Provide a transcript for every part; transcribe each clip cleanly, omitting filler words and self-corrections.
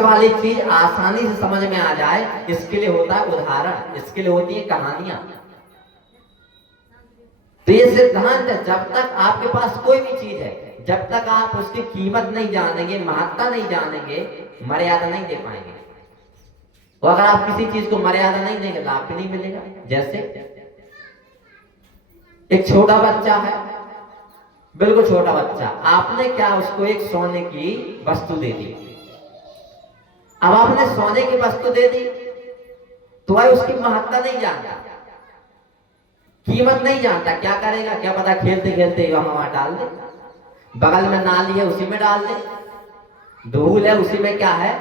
सहज वाली चीज आसानी से समझ में आ जाए, इसके लिए होता है उदाहरण, इसके लिए होती है कहानियां। तो ये सिद्धांत है, जब तक आपके पास कोई भी चीज है, जब तक आप उसकी कीमत नहीं जानेंगे, महत्ता नहीं जानेंगे, मर्यादा नहीं दे पाएंगे। तो अगर आप किसी चीज को मर्यादा नहीं देंगे, लाभ भी नहीं मिलेगा। जैसे एक छोटा बच्चा है, बिल्कुल छोटा बच्चा, आपने क्या उसको एक सोने की वस्तु दे दी। अब आपने सोने की वस्तु दे दी तो वह उसकी महत्ता नहीं जानता, कीमत नहीं जानता, क्या करेगा, क्या पता खेलते खेलते वहां डाल दे, बगल में नाली है उसी में डाल दे, धूल है उसी में क्या है,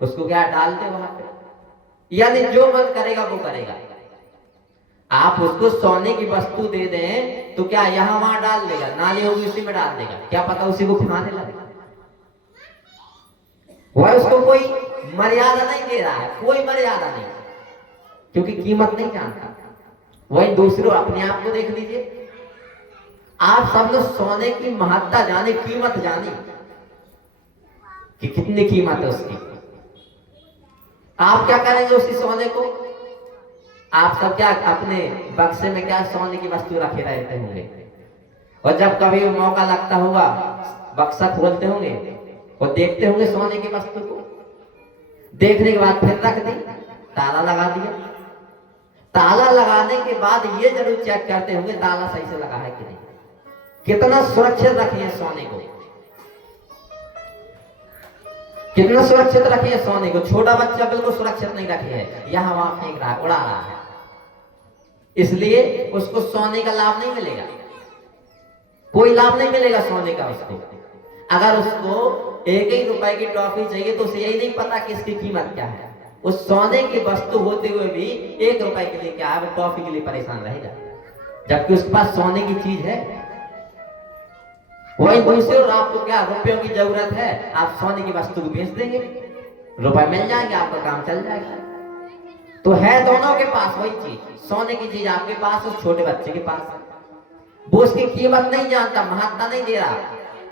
उसको क्या डाल दे वहां पे, यानी जो मन करेगा वो करेगा। आप उसको सोने की वस्तु दे दें तो क्या यहां वहां डाल देगा, नाली होगी उसी में डाल देगा, क्या पता उसी को खाने लगेगा। वह उसको कोई मर्यादा नहीं दे रहा है, कोई मर्यादा नहीं, क्योंकि कीमत नहीं जानता। वही दूसरों, अपने आप को देख लीजिए, आप सब लोग सोने की महत्ता जाने, कीमत जानी कि कितनी कीमत है उसकी। आप क्या करेंगे उसी सोने को, आप सब क्या अपने बक्से में क्या सोने की वस्तु रखे रहते होंगे, और जब कभी मौका लगता होगा बक्सा खोलते होंगे और देखते होंगे सोने की वस्तु को, देखने के बाद फिर रख दी, ताला लगा दिया। ताला लगाने के बाद ये जरूर चेक करते होंगे ताला सही से लगा है कि नहीं, कितना सुरक्षित रखे हैं सोने को, कितना सुरक्षित रखे हैं सोने को। छोटा बच्चा बिल्कुल सुरक्षित नहीं रखे है, यहां वहां फेंक रहा है, उड़ा रहा है, इसलिए उसको सोने का लाभ नहीं मिलेगा, कोई लाभ नहीं मिलेगा सोने का उसको। अगर उसको 1 रुपए की टॉफी चाहिए तो उसे यही नहीं पता कि इसकी कीमत क्या है, उस सोने की वस्तु होते हुए भी 1 रुपए के लिए क्या है, वो टॉफी के लिए परेशान रहेगा, जबकि उसके पास सोने की चीज है। वही दूसरे, और आपको क्या रुपयों की जरूरत है, आप सोने की वस्तु को बेच देंगे, रुपए मिल जाएंगे, आपका काम चल जाएगा। तो है दोनों के पास वही चीज, सोने की चीज आपके पास, उस छोटे बच्चे के पास, वो उसकी कीमत नहीं जानता, महत्ता नहीं दे रहा,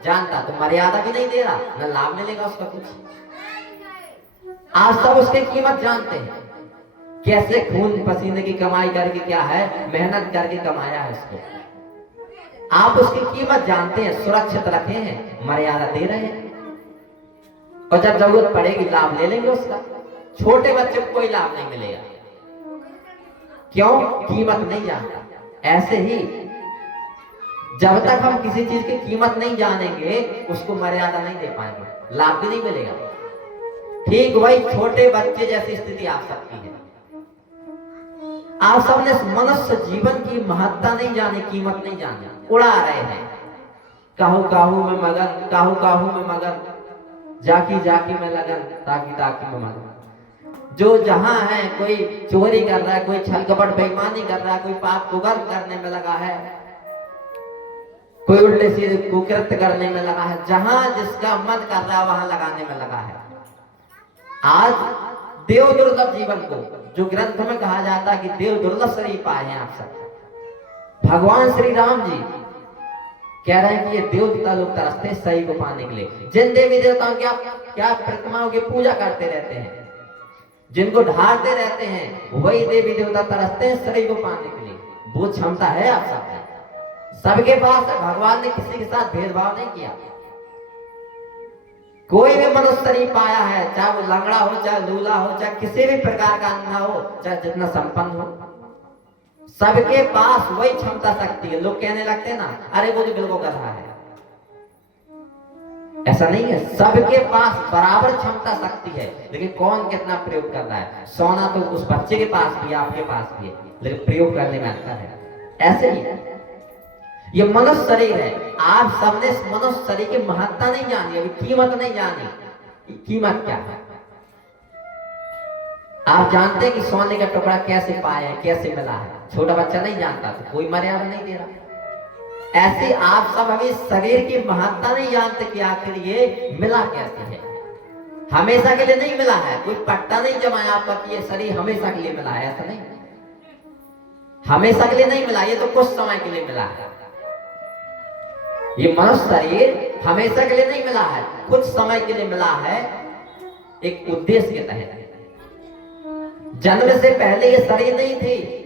जानता तो मर्यादा भी नहीं दे रहा, न लाभ मिलेगा उसका कुछ। आज सब उसकी कीमत जानते हैं, कैसे खून पसीने की कमाई करके क्या है, मेहनत करके कमाया है उसको, आप उसकी कीमत जानते हैं, सुरक्षित रखे हैं, मर्यादा दे रहे हैं, और जब जरूरत पड़ेगी लाभ ले लेंगे उसका। छोटे बच्चे को कोई लाभ नहीं मिलेगा, क्यों, कीमत नहीं जानता। ऐसे ही जब तक हम किसी चीज की कीमत नहीं जानेंगे, उसको मर्यादा नहीं दे पाएंगे, लाभ भी नहीं मिलेगा। ठीक वही छोटे बच्चे जैसी स्थिति आप सबकी है। आप सबने मनुष्य जीवन की महत्ता नहीं जाने, कीमत नहीं जाने, उड़ा रहे हैं। काहू काहू में मगन, काहू काहू में मगन, जाकी जाकी में लगन, ताकी ताकी में मगन। जो जहां है, कोई चोरी कर रहा है, कोई छल कपट बेईमानी कर रहा है, कोई पाप कुकर्म करने में लगा है, कोई उल्टे सीधे कुकृत्य करने में लगा है, जहां जिसका मन कर रहा है वहां लगाने में लगा है। आज देव दुर्लभ जीवन को, जो ग्रंथ में कहा जाता है कि देव दुर्लभ शरीर पाए हैं आप सब, भगवान श्री राम जी कह रहे हैं कि ये देवता लोग तरसते हैं शरीर को पाने के लिए। जिन देवी देवताओं की आप क्या प्रतिमाओं की पूजा करते रहते हैं, जिनको ढालते रहते हैं, वही देवी देवता तरसते हैं शरीर को पाने के लिए। वो क्षमता है आप सब में, सबके पास है। भगवान ने किसी के साथ भेदभाव नहीं किया। कोई भी मनुष्य शरीर पाया है, चाहे वो लंगड़ा हो, चाहे लूला हो, चाहे किसी भी प्रकार का अंधा हो, चाहे जितना संपन्न हो, सबके पास वही क्षमता शक्ति है। लोग कहने लगते हैं ना, अरे वो जो बिल्कुल कर रहा है, ऐसा नहीं है। सबके पास बराबर क्षमता शक्ति है, लेकिन कौन कितना प्रयोग कर रहा है। सोना तो उस बच्चे के पास भी, आपके पास भी है, लेकिन प्रयोग करने में अंतर है। ऐसे ही ये मनुष्य शरीर है। आप सबने मनुष्य शरीर की महत्ता नहीं जानी, अभी कीमत नहीं जानी। कीमत क्या है आप जानते हैं कि सोने का टुकड़ा कैसे पाया है, कैसे मिला है। छोटा बच्चा नहीं जानता तो कोई मर्यादा नहीं दे रहा। ऐसे आप सब अभी शरीर की महत्ता नहीं जानते कि आखिर ये मिला कैसे है। हमेशा के लिए नहीं मिला है, कोई पट्टा नहीं जमाया आपका कि ये शरीर हमेशा के लिए मिला है, ऐसा नहीं। हमेशा के लिए नहीं मिला, ये तो कुछ समय के लिए मिला है। ये मनुष्य शरीर हमेशा के लिए नहीं मिला है, कुछ समय के लिए मिला है। एक उद्देश्य के तहत। जन्म से पहले ये शरीर नहीं थी,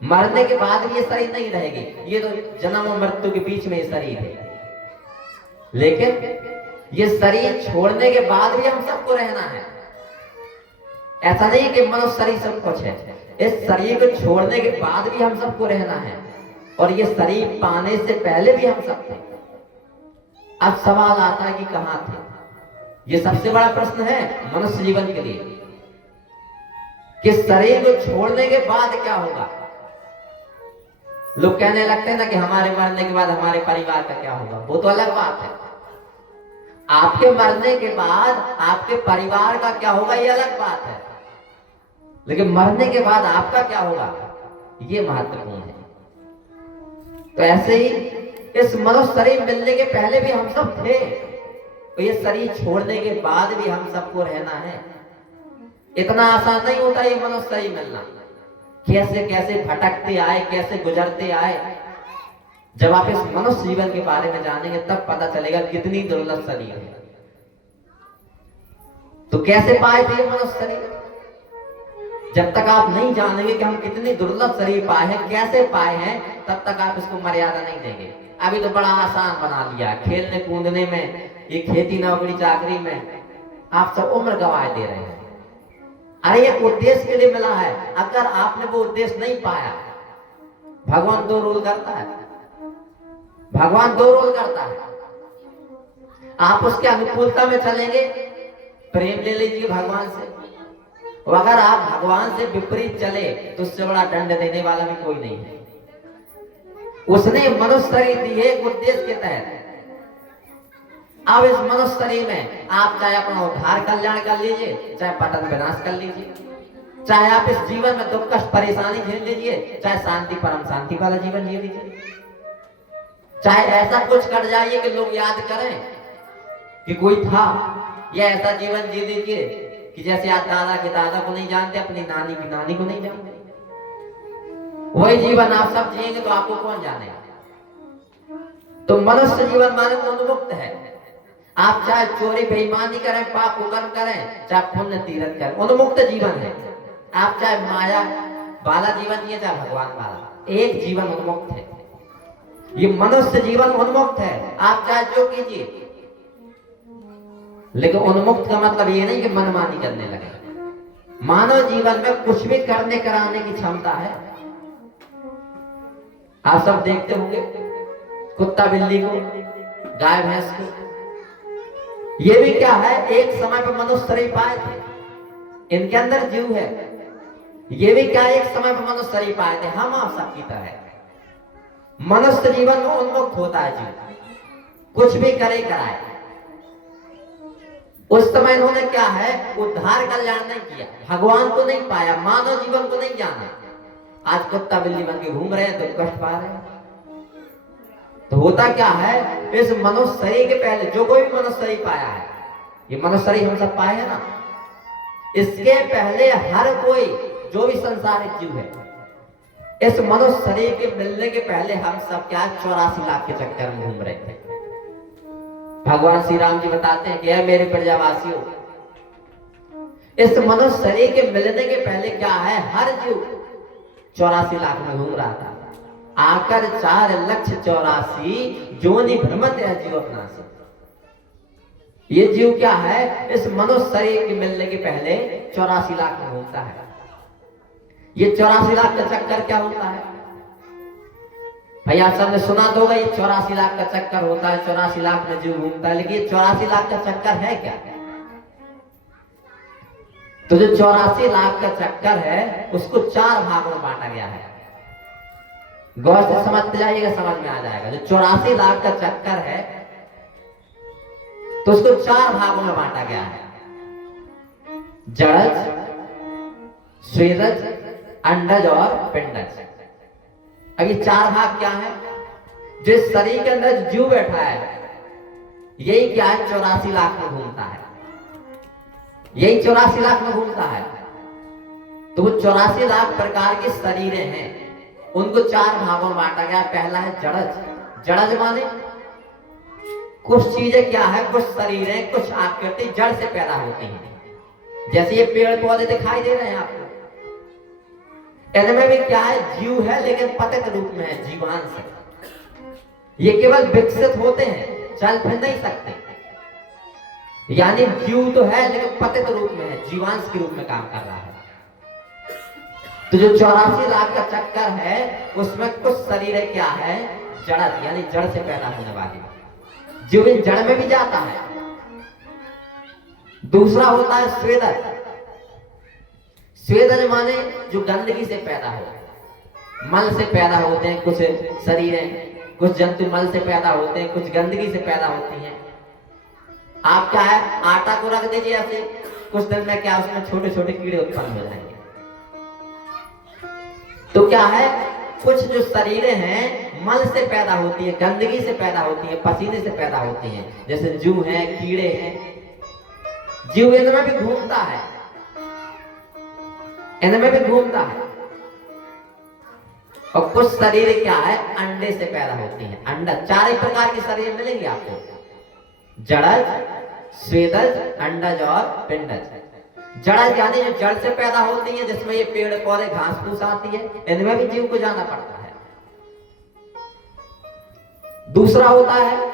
मरने के बाद भी ये शरीर नहीं रहेगी। ये तो जन्म और मृत्यु के बीच में ये शरीर है, लेकिन ये शरीर छोड़ने के बाद भी हम सबको रहना है। ऐसा नहीं कि मनुष्य शरीर सब कुछ है, इस शरीर को छोड़ने के बाद भी हम सबको रहना है, और ये शरीर पाने से पहले भी हम सब थे। अब सवाल आता है कि कहां थे? ये सबसे बड़ा प्रश्न है मनुष्य जीवन के लिए, कि शरीर को छोड़ने के बाद क्या होगा। लोग कहने लगते हैं ना कि हमारे मरने के बाद हमारे परिवार का क्या होगा। वो तो अलग बात है, आपके मरने के बाद आपके परिवार का क्या होगा ये अलग बात है, लेकिन मरने के बाद आपका क्या होगा ये महत्वपूर्ण है। तो ऐसे ही इस मनुष्य शरीर मिलने के पहले भी हम सब थे, तो ये शरीर छोड़ने के बाद भी हम सबको रहना है। इतना आसान नहीं होता ये मनुष्य शरीर मिलना। कैसे कैसे भटकते आए, कैसे गुजरते आए। जब आप इस मनुष्य जीवन के बारे में जानेंगे तब पता चलेगा कितनी दुर्लभ शरीर है। तो कैसे पाए थे ये मनुष्य शरीर? जब तक आप नहीं जानेंगे कि हम कितनी दुर्लभ शरीर पाए हैं, कैसे पाए हैं, तब तक आप इसको मर्यादा नहीं देंगे। अभी तो बड़ा आसान बना लिया, खेलने कूदने में, ये खेती नौकरी चाकरी में आप सब उम्र गंवाए दे रहे हैं। अरे ये उद्देश्य के लिए मिला है। अगर आपने वो उद्देश्य नहीं पाया, भगवान दो रोल करता है, भगवान दो रोल करता है। आप उसके अनुकूलता में चलेंगे, प्रेम ले लीजिए भगवान से, और अगर आप भगवान से विपरीत चले तो उससे बड़ा दंड देने वाला भी कोई नहीं है। उसने मनुष्य शरीर दी है एक उद्देश्य के तहत। अब इस मनुष्य शरीर में आप चाहे अपना उद्धार कल्याण कर लीजिए, चाहे पतन विनाश कर लीजिए, चाहे आप इस जीवन में दुख कष्ट परेशानी झेल लीजिए, चाहे शांति परम शांति वाला जीवन जी लीजिए, चाहे ऐसा कुछ कर जाइए कि लोग याद करें कि कोई था, या ऐसा जीवन जी लीजिए कि जैसे आप दादा के दादा को नहीं जानते, अपनी नानी की नानी को नहीं जानते। वही जीवन आप सब जिएंगे तो आपको कौन जानेगा। तो मनुष्य जीवन माने उन्मुक्त है। आप चाहे चोरी बेईमानी करें, पाप कुकर्म करें, चाहे पुण्य तीर्थ करें, उन्मुक्त जीवन है। आप चाहे माया वाला जीवन जिए, चाहे भगवान वाला, एक जीवन उन्मुक्त है। ये मनुष्य जीवन उन्मुक्त है। आप चाहे जो कीजिए, लेकिन उन्मुक्त का मतलब ये नहीं कि मनमानी करने लगे। मानव जीवन में कुछ भी करने कराने की क्षमता है। आप सब देखते होंगे कुत्ता बिल्ली को, गाय भैंस को। ये भी क्या है, एक समय पर मनुष्य शरीर पाए थे, इनके अंदर जीव है। ये भी क्या, एक समय पर मनुष्य शरीर पाए थे। हम आप सबकी तरह मनुष्य जीवन में उन्मुक्त होता है जीव, कुछ भी करे कराए। उस समय इन्होंने क्या है, उद्धार कल्याण नहीं किया, भगवान को नहीं पाया, मानव जीवन को नहीं जाना। आज कुत्ता बिल्ली बन के घूम रहे हैं, दुख कष्ट पा रहे हैं। तो होता क्या है, इस मनुष्य शरीर के पहले जो कोई भी मनुष्य शरीर पाया है, ये मनुष्य शरीर हम सब पाए हैं ना, इसके पहले हर कोई जो भी संसारिक जीव है, इस मनुष्य शरीर के मिलने के पहले हम सब क्या 84 लाख के चक्कर में घूम रहे थे। भगवान श्री राम जी बताते हैं कि ऐ मेरे प्रजावासियों, इस मनुष्य शरीर के मिलने के पहले क्या है, हर जीव 84 लाख में घूम रहा था। आकर 4,84,000 जोनि भ्रमत है जीव अपना से। ये जीव क्या है, इस मनुष्य शरीर के मिलने के पहले 84 लाख में घूमता है। ये 84 लाख का चक्कर क्या होता है भाई? आप सबने सुना तो होगा, ये 84 लाख का चक्कर होता है, 84 लाख में जीव घूमता है। लेकिन ये 84 लाख का चक्कर है क्या? तो जो 84 लाख का चक्कर है उसको 4 भागों में बांटा गया है। गौर से समझते जाइएगा, समझ में आ जाएगा। जो 84 लाख का चक्कर है तो उसको 4 भागों में बांटा गया है। जड़ज, स्वेदज, अंडज और पिंडज। अब ये 4 भाग क्या है? जो शरीर के अंदर जीव बैठा है, यही क्या है, 84 लाख में घूमता है। यही 84 लाख में घूमता है। तो वो 84 लाख प्रकार के शरीरें हैं, उनको 4 भागों में बांटा गया। पहला है जड़ज। जड़ज माने कुछ चीजें क्या है, कुछ शरीर है, कुछ आकृति जड़ से पैदा होती हैं। जैसे ये पेड़ पौधे दिखाई दे रहे हैं आपको, इनमें भी क्या है, जीव है लेकिन पतित रूप में है, जीवांश है। ये केवल विकसित होते हैं, चल फिर नहीं सकते, यानी जीव तो है लेकिन पतित रूप में है, जीवांश के रूप में काम कर रहा है। तो जो 84 लाख का चक्कर है उसमें कुछ शरीर क्या है, जड़, यानी जड़ से पैदा होने वाली, जो इन जड़ में भी जाता है। दूसरा होता है स्वेदज। स्वेदज माने जो गंदगी से पैदा हो, मल से पैदा होते हैं कुछ शरीर हैं, कुछ जंतु मल से पैदा होते हैं, कुछ गंदगी से पैदा होती हैं। आप क्या है, आटा को रख दीजिए ऐसे, कुछ दिन में क्या उसमें छोटे छोटे कीड़े उत्पन्न हो जाएंगे। तो क्या है, कुछ जो शरीरें हैं मल से पैदा होती है, गंदगी से पैदा होती है, पसीने से पैदा होती हैं, जैसे जू है, कीड़े हैं। जीव इनमें भी घूमता है, इनमें भी घूमता है। और कुछ शरीर क्या है, अंडे से पैदा होती हैं। अंडा, 4 प्रकार के शरीर मिलेंगे आपको, जड़ज, स्वेदज, अंडज और पिंडज। जड़ज यानी जो जड़ से पैदा होती है, जिसमें ये पेड़ पौधे घास फूस आती है, इनमें भी जीव को जाना पड़ता है। दूसरा होता है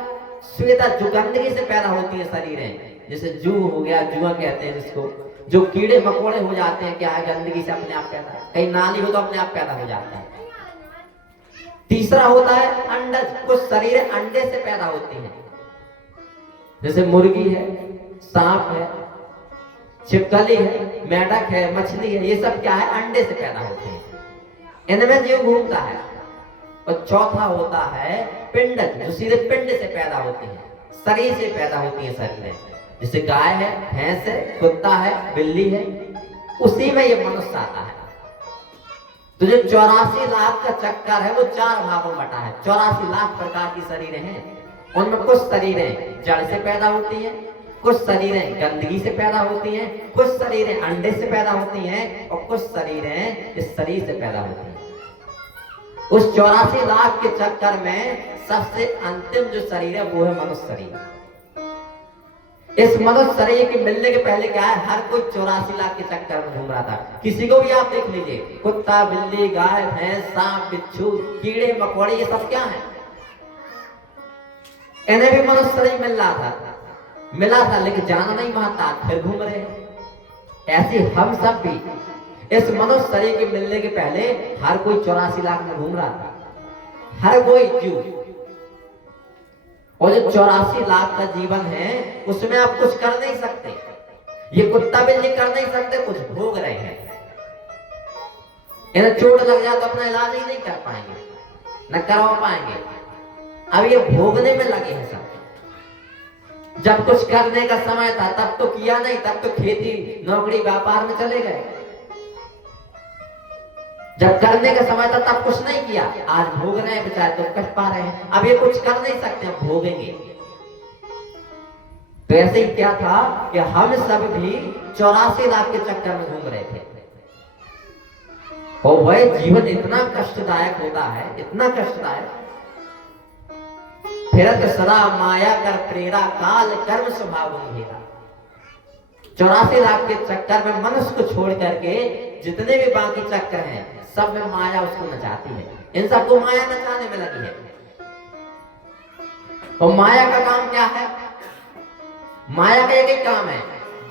स्वेदज, जो गंदगी से पैदा होती है शरीरें, जैसे जू हो गया, जुआ कहते हैं जिसको, जो कीड़े मकोड़े हो जाते हैं, क्या है, गंदगी से अपने आप पैदा, कहीं नाली हो तो अपने आप पैदा हो जाते हैं। तीसरा होता है अंडज, कुछ शरीरें अंडे से पैदा होती हैं, जैसे मुर्गी है, सांप है, छिपकली है, मेढक है, मछली है, ये सब क्या है, अंडे से पैदा होते हैं, इनमें जीव घूमता है। और चौथा होता है पिंडज, जो सीधे पिंड से पैदा होती है, शरीर से पैदा होती है शरीर, जैसे गाय है, भैंस है, कुत्ता है, बिल्ली है, उसी में ये मनुष्य आता है। तो जो 84 लाख का चक्कर है वो 4 भागों में बटा है। 84 लाख प्रकार की शरीरें हैं, उनमें कुछ शरीरें जड़ से पैदा होती हैं, कुछ शरीरें गंदगी से पैदा होती हैं, कुछ शरीरें अंडे से पैदा होती हैं, और कुछ शरीरें इस शरीर से पैदा होती हैं। उस 84 लाख के चक्कर में सबसे अंतिम जो शरीर है वो है मनुष्य शरीर। इस मनुष्य शरीर के मिलने के पहले क्या है, हर कोई 84 लाख के चक्कर में घूम रहा था। किसी को भी आप देख लीजिए, कुत्ता, बिल्ली, गाय, भैंस, सांप, बिच्छू, कीड़े मकोड़े, ये सब क्या है, इन्हें भी मनुष्य शरीर मिला था लेकिन जाना नहीं मानता, फिर घूम रहे हैं। ऐसे हम सब भी इस मनुष्य शरीर के मिलने के पहले हर कोई 84 लाख में घूम रहा था, हर कोई जीव। और जो 84 लाख का जीवन है उसमें आप कुछ कर नहीं सकते। ये कुत्ता बिल्ली कर नहीं सकते, कुछ भोग रहे हैं। इन्हें चोट लग जाए तो अपना इलाज ही नहीं कर पाएंगे, न करवा पाएंगे। अब ये भोगने में लगे हैं सब। जब कुछ करने का समय था तब तो किया नहीं, तब तो खेती, नौकरी, व्यापार में चले गए। जब करने का समय था तब कुछ नहीं किया, आज भोग रहे हैं बेचारे, तो कष्ट पा रहे हैं। अब ये कुछ कर नहीं सकते, भोगेंगे। तो ऐसे ही क्या था कि हम सब भी 84 लाख के चक्कर में घूम रहे थे। और वह जीवन इतना कष्टदायक होता है, इतना कष्टदायक। फिरत सदा माया कर प्रेरा, काल कर्म स्वभाव घेरा। 84 लाख के चक्कर में मनुष्य को छोड़ करके जितने भी बाकी चक्र हैं सब में माया उसको नचाती है। इन सबको माया नचाने में लगी है। और माया का काम क्या है? माया का एक ही काम है,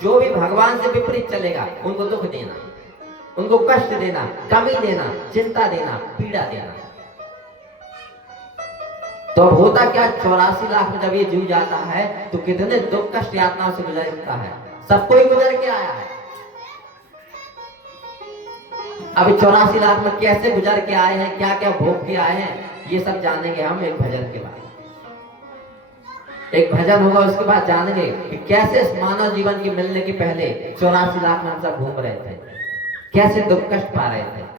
जो भी भगवान से विपरीत चलेगा उनको दुख देना, उनको कष्ट देना, कमी देना, चिंता देना, पीड़ा देना। तो अब होता क्या, 84 लाख में जब ये जीव जाता है तो कितने दुख कष्ट यातनाओं से गुजरता है, सबको ही गुजर के आया है। अभी 84 लाख में कैसे गुजर के आए हैं, क्या क्या भोग के आए हैं, ये सब जानेंगे हम एक भजन के बाद। एक भजन होगा, उसके बाद जानेंगे कि कैसे इस मानव जीवन की मिलने के पहले 84 लाख में हम सब घूम रहे थे, कैसे दुख कष्ट पा रहे थे।